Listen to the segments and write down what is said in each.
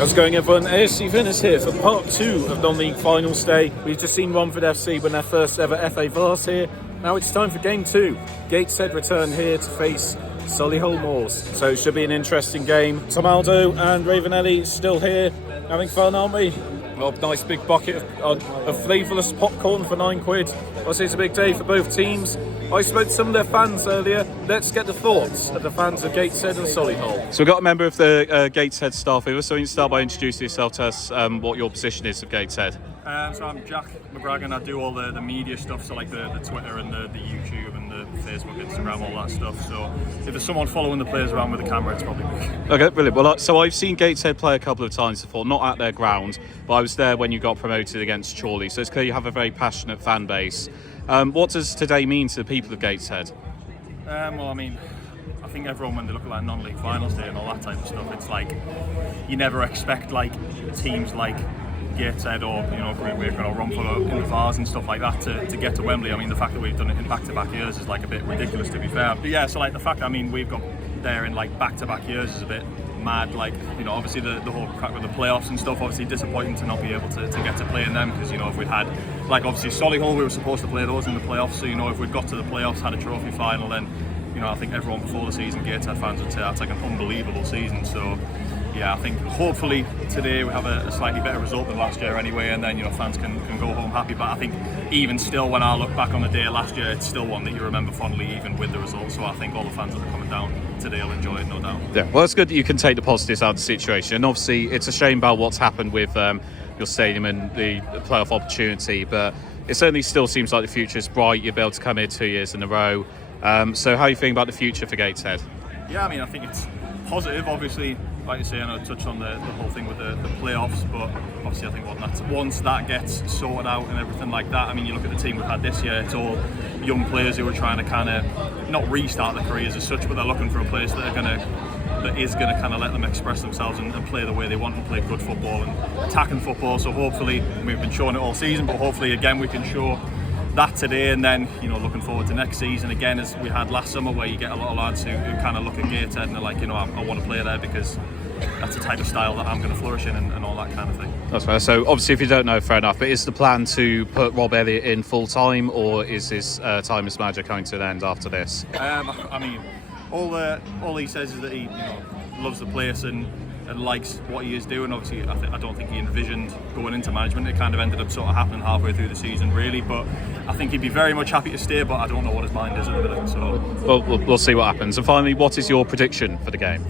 How's it going, everyone? AFC Fitness here for part 2 of non-league finals day. We've just seen Romford FC win their first ever FA Vase here. Now it's time for game 2. Gateshead return here to face Solihull Moors. So it should be an interesting game. Tom Aldo and Ravenelli still here, having fun, aren't we? Well, nice big bucket of flavourless popcorn for £9. Obviously it's a big day for both teams. I spoke to some of their fans earlier. Let's get the thoughts of the fans of Gateshead and Solihull. So we've got a member of the Gateshead staff with us, so you can start by introducing yourself to us, what your position is of Gateshead. So I'm Jack McGragan. I do all the media stuff, so like the Twitter and the YouTube and the Facebook, Instagram, all that stuff. So if there's someone following the players around with a camera, it's probably me. Okay, brilliant. Well, so I've seen Gateshead play a couple of times before, not at their ground, but I was there when you got promoted against Chorley. So it's clear you have a very passionate fan base. What does today mean to the people of Gateshead? Well, I mean, I think everyone, when they look at like non-league finals day and all that type of stuff, it's like you never expect like teams like Gateshead or Great Waker or Romford in the Vase and stuff like that to get to Wembley. I mean, the fact that we've done it in back-to-back years is like a bit ridiculous, to be fair. But yeah, so like the fact, I mean, we've got there in like back-to-back years is a bit mad. Like, obviously the whole crack with the playoffs and stuff, obviously disappointing to not be able to get to play in them, because if we'd had, like, obviously Solihull, we were supposed to play those in the playoffs, so if we'd got to the playoffs, had a trophy final, then I think everyone before the season, Gateshead fans would say that's like an unbelievable season. So yeah, I think hopefully today we have a slightly better result than last year anyway, and then fans can go home happy. But I think even still, when I look back on the day last year, it's still one that you remember fondly, even with the result. So I think all the fans that are coming down today will enjoy it, no doubt. Yeah, well, it's good that you can take the positives out of the situation. And obviously, it's a shame about what's happened with your stadium and the playoff opportunity, but it certainly still seems like the future is bright. You'll be able to come here 2 years in a row. So how are you feeling about the future for Gateshead? Yeah, I mean, I think it's positive, obviously. Like you say, I know I touched on the whole thing with the playoffs, but obviously I think once that gets sorted out and everything like that, I mean, you look at the team we've had this year, it's all young players who are trying to kind of not restart their careers as such, but they're looking for a place that is going to kind of let them express themselves and play the way they want and play good football and attacking football. So hopefully, we've been showing it all season, but hopefully again we can show that today, and then looking forward to next season again, as we had last summer, where you get a lot of lads who kind of look at Gateshead and they're like, I want to play there because that's the type of style that I'm going to flourish in, and all that kind of thing. That's fair. So obviously, if you don't know, fair enough, but is the plan to put Rob Elliott in full time, or is his time as manager coming to an end after this? I mean, all he says is that he loves the place and likes what he is doing. Obviously, I don't think he envisioned going into management. It kind of ended up sort of happening halfway through the season, really. But I think he'd be very much happy to stay, but I don't know what his mind is at the minute. So we'll see what happens. And finally, what is your prediction for the game?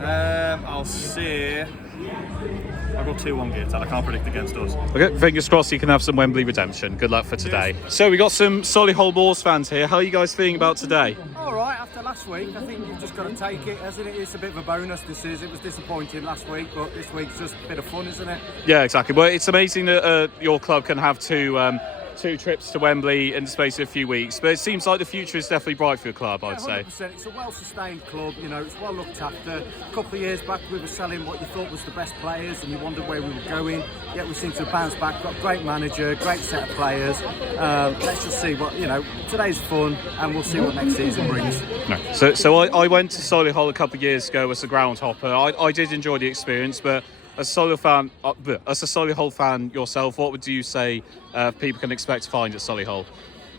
I'll say I'll go 2-1 Gateshead. I can't predict against us. Okay, fingers crossed you can have some Wembley redemption. Good luck for today. Cheers. So we got some Solihull Moors fans here. How are you guys feeling about today? All right, after last week, I think you've just got to take it, hasn't it? It's a bit of a bonus, this is. It was disappointing last week, but this week's just a bit of fun, isn't it? Yeah, exactly. Well, it's amazing that your club can have two trips to Wembley in the space of a few weeks, but it seems like the future is definitely bright for your club, I'd say. 100%. It's a well-sustained club, it's well looked after. A couple of years back we were selling what you thought was the best players and you wondered where we were going, yet we seem to have bounced back. Got a great manager, great set of players. Let's just see what, today's fun, and we'll see what next season brings. No. So I went to Solihull a couple of years ago as a ground hopper. I did enjoy the experience, but as a Solihull fan yourself, what would you say people can expect to find at Solihull?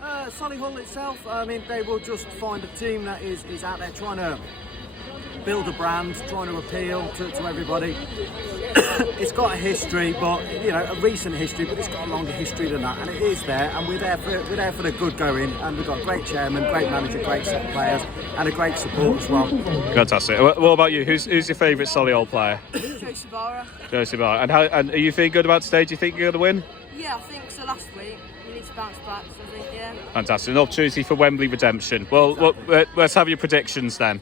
Solihull itself, I mean, they will just find a team that is out there trying to build a brand, trying to appeal to everybody. It's got a history, but a recent history, but it's got a longer history than that, and it is there, and we're there for the good going, and we've got a great chairman, great manager, great set of players, and a great support as well. Fantastic. What about you? Who's your favourite Solihull player? Joe Sabara. And are you feeling good about today? Do you think you're going to win? Yeah, I think so. Last week we need to bounce back, so I think, yeah. Fantastic. An opportunity for Wembley redemption. Well, let's have your predictions then.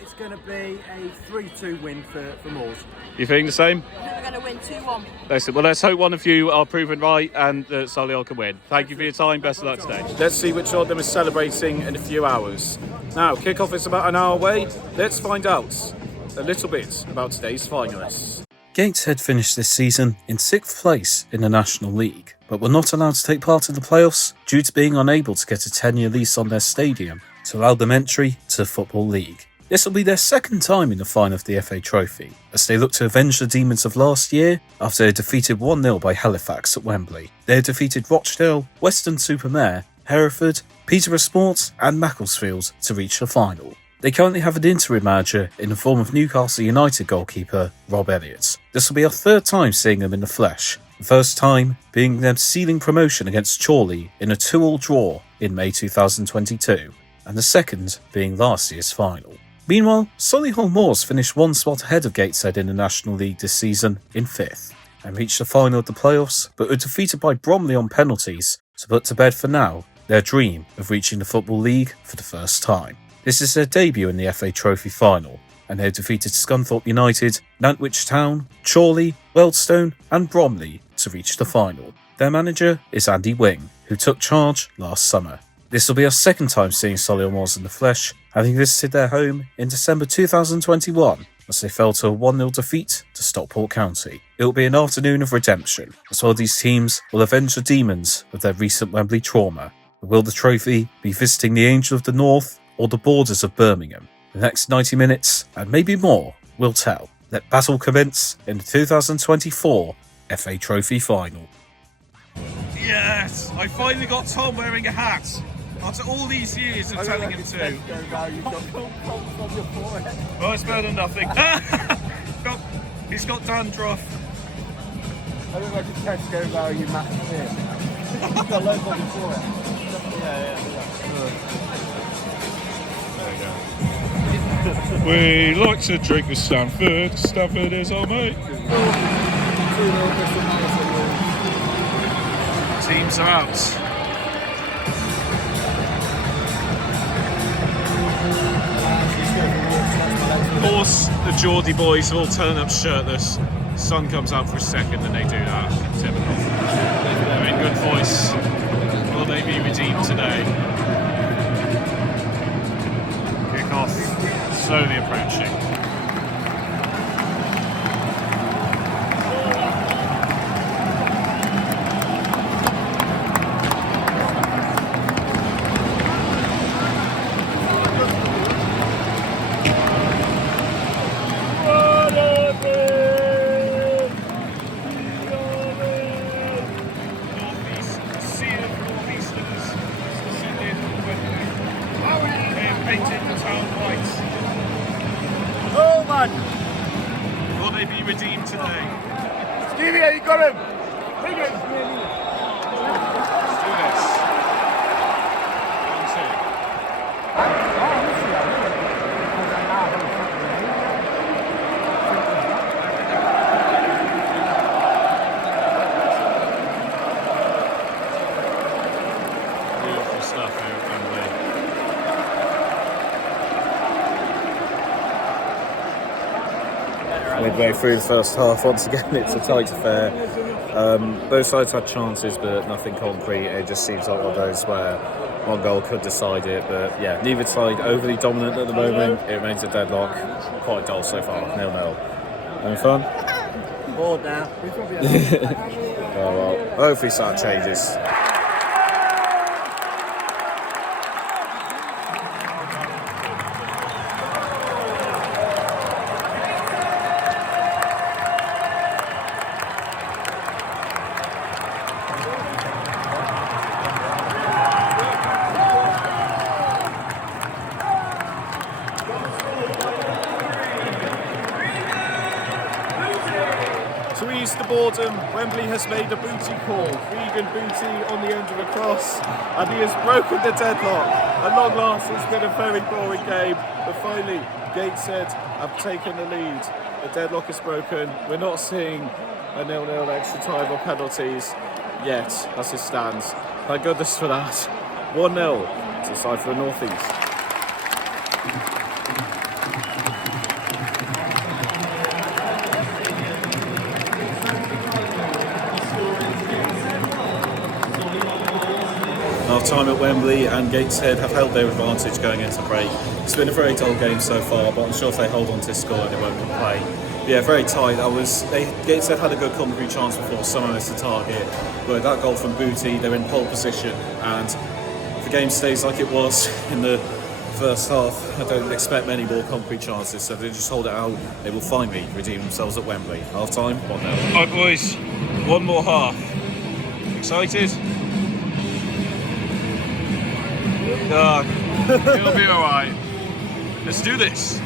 It's going to be a 3-2 win for Moors. You feeling the same? I think we're going to win 2-1. Excellent. Well, let's hope one of you are proven right and Solihull can win. Thank you for your time. Best of luck today. Let's see which of them is celebrating in a few hours. Now, kick-off is about an hour away. Let's find out a little bit about today's finalists. Gateshead finished this season in 6th place in the National League, but were not allowed to take part in the playoffs due to being unable to get a 10-year lease on their stadium to allow them entry to the Football League. This will be their second time in the final of the FA Trophy, as they look to avenge the demons of last year after they defeated 1-0 by Halifax at Wembley. They had defeated Rochdale, Weston-super-Mare, Hereford, Peterborough Sports and Macclesfield to reach the final. They currently have an interim manager in the form of Newcastle United goalkeeper Rob Elliott. This will be our third time seeing them in the flesh, the first time being them sealing promotion against Chorley in a 2-2 draw in May 2022, and the second being last year's final. Meanwhile, Solihull Moors finished one spot ahead of Gateshead in the National League this season in 5th, and reached the final of the playoffs, but were defeated by Bromley on penalties to put to bed for now their dream of reaching the Football League for the first time. This is their debut in the FA Trophy final, and they have defeated Scunthorpe United, Nantwich Town, Chorley, Wealdstone and Bromley to reach the final. Their manager is Andy Wing, who took charge last summer. This will be our second time seeing Solihull Moors in the flesh, having visited their home in December 2021 as they fell to a 1-0 defeat to Stockport County. It will be an afternoon of redemption, as well these teams will avenge the demons of their recent Wembley trauma. Will the trophy be visiting the Angel of the North or the borders of Birmingham? The next 90 minutes, and maybe more, will tell. Let battle commence in the 2024 FA Trophy final. Yes! I finally got Tom wearing a hat. After all these years of telling him to. Well, it's better than nothing. He's got dandruff. I look like a Tesco value Matchday. You've got loads of before it. We like to drink with Stanford. Stanford is our mate. Teams are out. Of course, the Geordie boys will turn up shirtless. Sun comes out for a second and they do that. Typical. They're in good voice. Will they be redeemed today? Kick-off slowly approaching. Will they be redeemed today? Stevie, you got him! Bring him! Let's do this. 1-2. Beautiful stuff here at Wembley. Midway through the first half, once again it's a tight affair. Both sides had chances but nothing concrete. It just seems like one of those where one goal could decide it, but yeah, neither side overly dominant at the moment. It remains a deadlock, quite dull so far, 0-0. Having fun? Bored now. Oh well, hopefully something changes. To ease the boredom, Wembley has made a booty call. Vegan booty on the end of a cross, and he has broken the deadlock. At long last, it's been a very boring game, but finally, Gateshead have taken the lead. The deadlock is broken. We're not seeing a 0-0 extra time or penalties yet, as it stands. Thank goodness for that. 1-0 to the side for the North East. Half time at Wembley, and Gateshead have held their advantage going into break. It's been a very dull game so far, but I'm sure if they hold on to this score they won't complain. Yeah, very tight. Gateshead had a good concrete chance before, someone missed the target, but that goal from Booty, they're in pole position, and if the game stays like it was in the First half, I don't expect many more concrete chances, so if they just hold it out, they will finally redeem themselves at Wembley. Half time, 1-0. Alright boys, one more half. Excited? It'll be alright. Let's do this.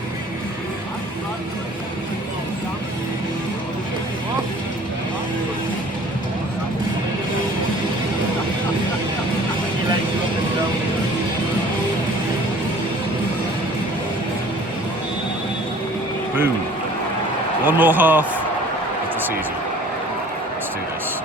Boom. One more half of the season. Let's do this.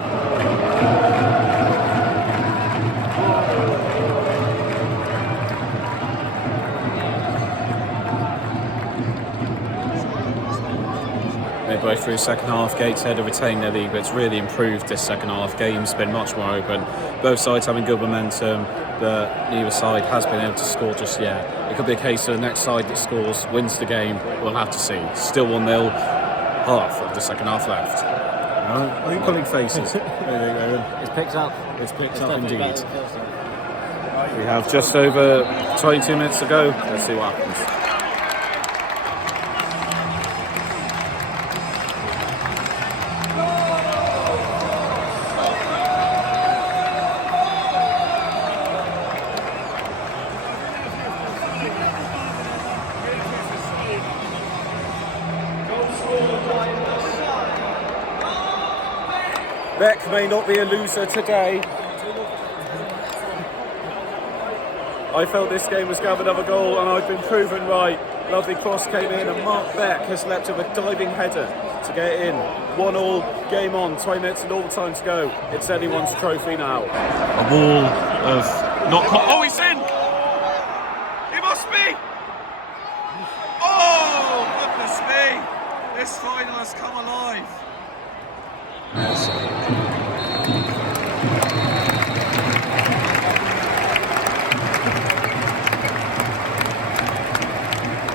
Midway through second half, Gateshead have retained their lead, but it's really improved this second half. Game's been much more open. Both sides having good momentum, but neither side has been able to score just yet. It could be a case of the next side that scores wins the game. We'll have to see. Still 1-0, half of the second half left. Are you pulling faces? It's picked up. It's picked up indeed. We have just over 22 minutes to go. Let's see what happens. Beck may not be a loser today. I felt this game was going to have another goal, and I've been proven right. Lovely cross came in, and Mark Beck has leapt up a diving header to get it in. 1-1, game on, 20 minutes and all time to go. It's anyone's trophy now. A wall of not... Oh, he's in! He must be! Oh, goodness me! This final has come alive.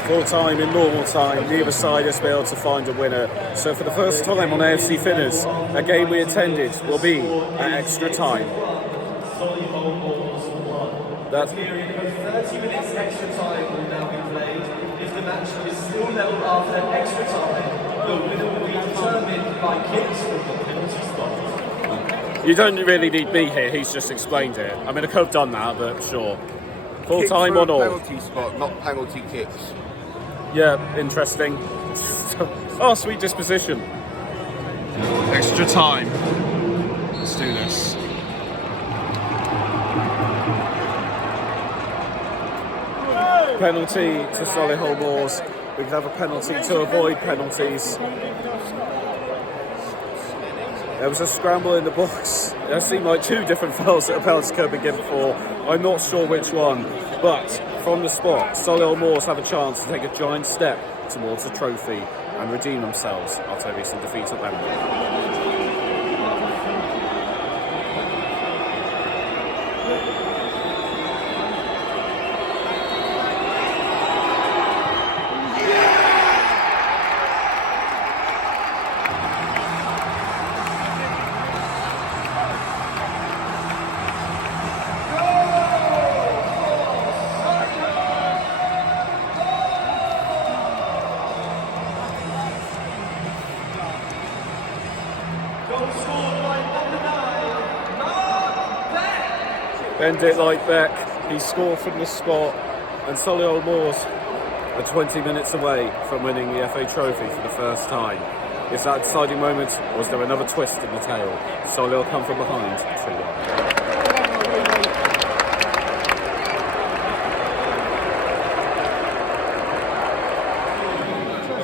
Full time in normal time, neither side has been able to find a winner. So for the first time on AFC Finners, a game we attended will be at extra time. That's 30 minutes extra time will now be played. If the match is still level after extra time, the winner will be determined by kicks from the penalty spot. You don't really need me here, he's just explained it. I mean, I could have done that, but sure. Full Kicks time for on a all. Penalty spot, not penalty kicks. Yeah, interesting. Oh, sweet disposition. Extra time. Let's do this. Penalty to Solihull Moors. We could have a penalty to avoid penalties. There was a scramble in the box. There seemed like two different fouls that a penalty could have been given for. I'm not sure which one, but from the spot, Solihull Moors have a chance to take a giant step towards the trophy and redeem themselves after a recent defeat at Wembley. Bend it like Beck, he scored from the spot, and Solihull Moors are 20 minutes away from winning the FA Trophy for the first time. Is that a deciding moment, or is there another twist in the tale? Solihull come from behind 2-1.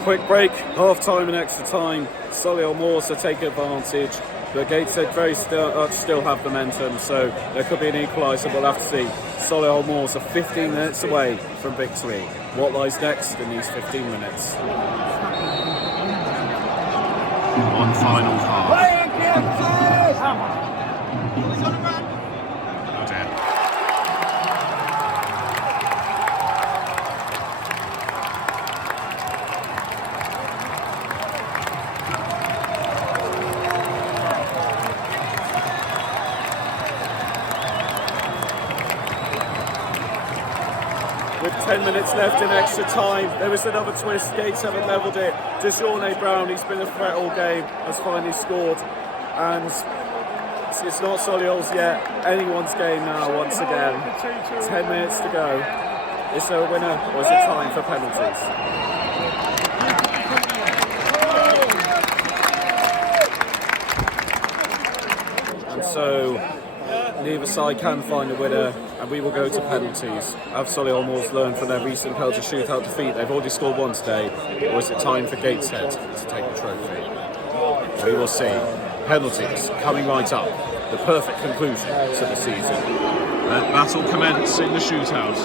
Quick break, half time and extra time. Solihull Moors are taking advantage, but Gateshead still have momentum, so there could be an equaliser. We'll have to see. Solihull Moors are 15 minutes away from victory. What lies next in these 15 minutes? One final half. With 10 10 minutes left in extra time. There was another twist. Gates haven't levelled it. Deshawnay Brown, he's been a threat all game, has finally scored. And it's not Solihull's yet. Anyone's game now once again. 10 minutes to go. Is there a winner or is it time for penalties? And so neither side can find a winner, and we will go to penalties. Have Solihull Moors learned from their recent penalty shootout defeat? They've already scored one today, or is it time for Gateshead to take the trophy? We will see. Penalties coming right up. The perfect conclusion to the season. Let battle commence in the shootout.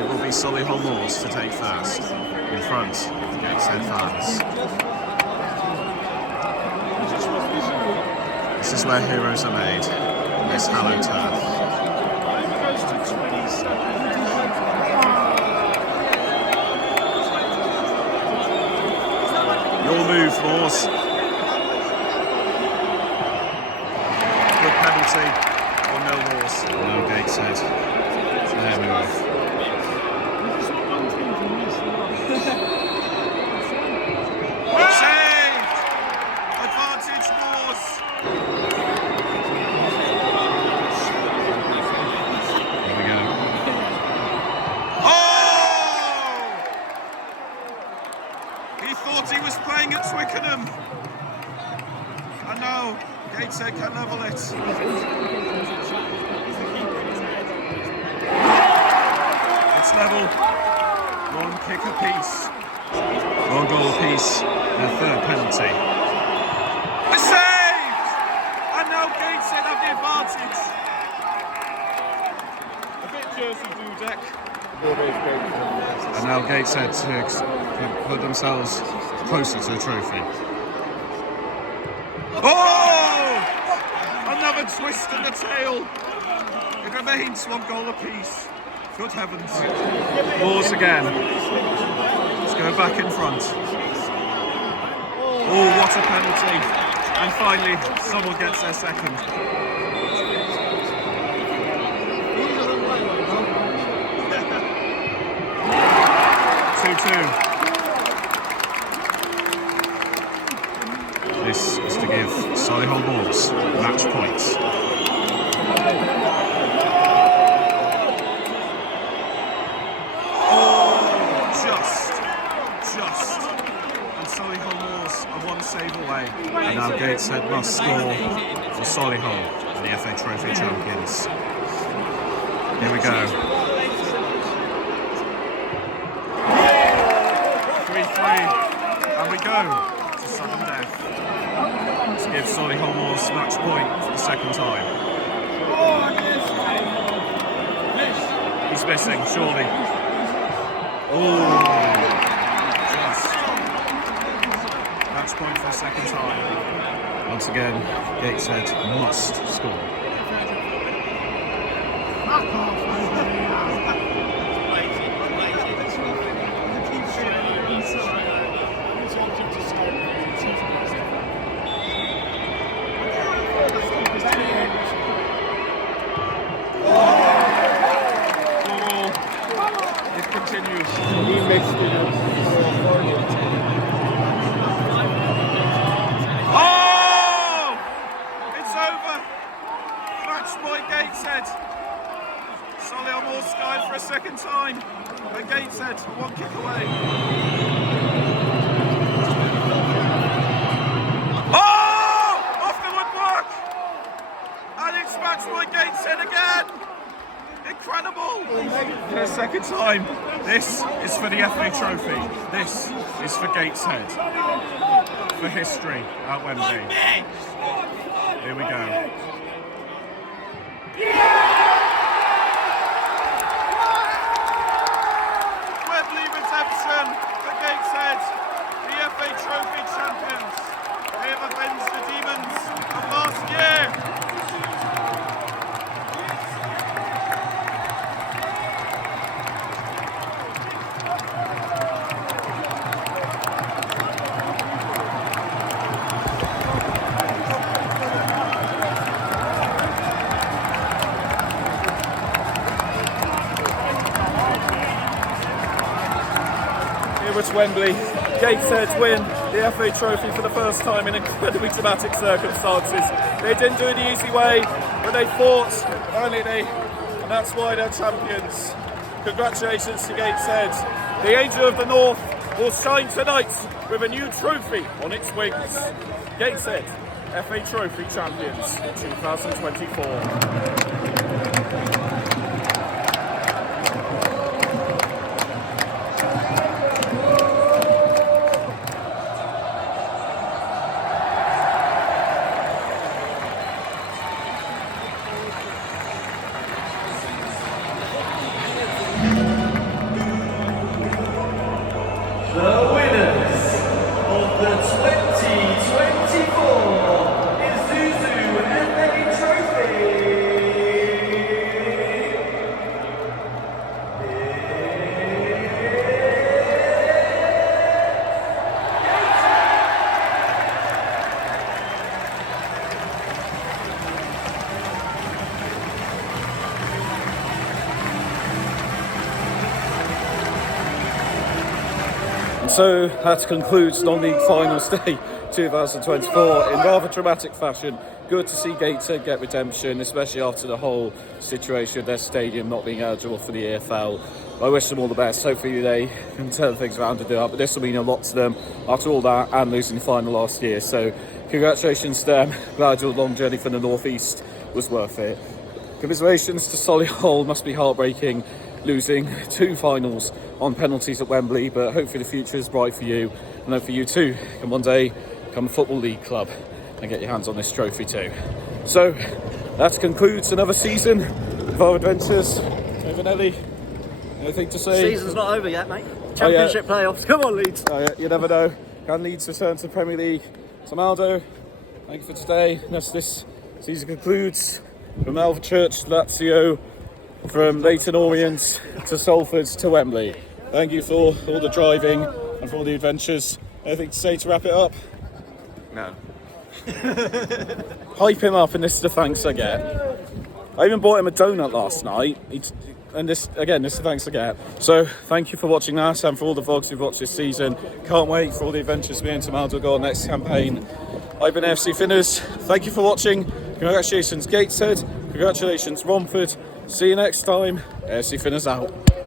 It will be Solihull Moors to take first, in front of the Gateshead fans. This is where heroes are made, on this hallowed turf. Your move, Moors. Good penalty, or no Moors. No Gateshead. Their move. Saved! Advantage Moors! Here we go. Oh! He thought he was playing at Twickenham. And no, Gateshead can level it. It's level. One kick apiece. One goal apiece. Their third penalty. A saved! And now Gateshead have the advantage. A bit Jersey Dudek. And now Gateshead to put themselves closer to the trophy. Oh! Another twist in the tail. It remains one goal apiece. Good heavens. Moors again. Let's go back in front. Oh, what a penalty. And finally, someone gets their second. 2-2. This is to give Solihull Moors match points. Just. And Solihull Moors are one save away. And now Gateshead must score for Solihull, the FA Trophy champions. Here we go. 3-3. And we go to sudden death. To give Solihull Moors match point for the second time. He's missing, surely. Oh, just. Match point for the second time. Once again, Gateshead must score. It continues. He makes it. Oh! It's over. Match point Gateshead. Solihull Moors skied for a second time. But Gateshead are one kick away. Oh! Off the woodwork! And it's match point Gateshead again. Incredible! For a second time. This is for the FA Trophy. This is for Gateshead. For history at Wembley. Here we go. Wembley redemption for Gateshead. The FA Trophy champions. They have avenged the demons of last year. Wembley. Gateshead win the FA Trophy for the first time in incredibly dramatic circumstances. They didn't do it the easy way, but they fought valiantly, and that's why they're champions. Congratulations to Gateshead. The Angel of the North will shine tonight with a new trophy on its wings. Gateshead, FA Trophy champions 2024. The winners of the 2024 Isuzu FA Trophy. And so that concludes non-league finals day 2024 in rather dramatic fashion. Good to see Gateshead get redemption, especially after the whole situation of their stadium not being eligible for the EFL. I wish them all the best. Hopefully they can turn things around and do that, but this will mean a lot to them after all that and losing the final last year. So congratulations to them. Glad your long journey from the northeast was worth it. Commiserations to Solihull. Must be heartbreaking losing 2 finals on penalties at Wembley, but hopefully the future is bright for you, and hope for you too can one day become a Football League club and get your hands on this trophy too. So that concludes another season of our adventures. Vanelli, anything to say? Season's not over yet, mate. Championship playoffs. Come on, Leeds. Oh, yeah, you never know. Can Leeds return to the Premier League? So Maldo, thank you for today. As this season concludes, from Alvechurch to Lazio, from Leyton Orient to Salford to Wembley. Thank you for all the driving and for all the adventures. Anything to say to wrap it up? No. Hype him up, and this is the thanks I get. I even bought him a donut last night, and this is the thanks I get. So thank you for watching that and for all the vlogs we've watched this season. Can't wait for all the adventures me and Tomaldo go on next campaign. I've been AFC Finners. Thank you for watching. Congratulations Gateshead. Congratulations Romford. See you next time. AFC Finners out.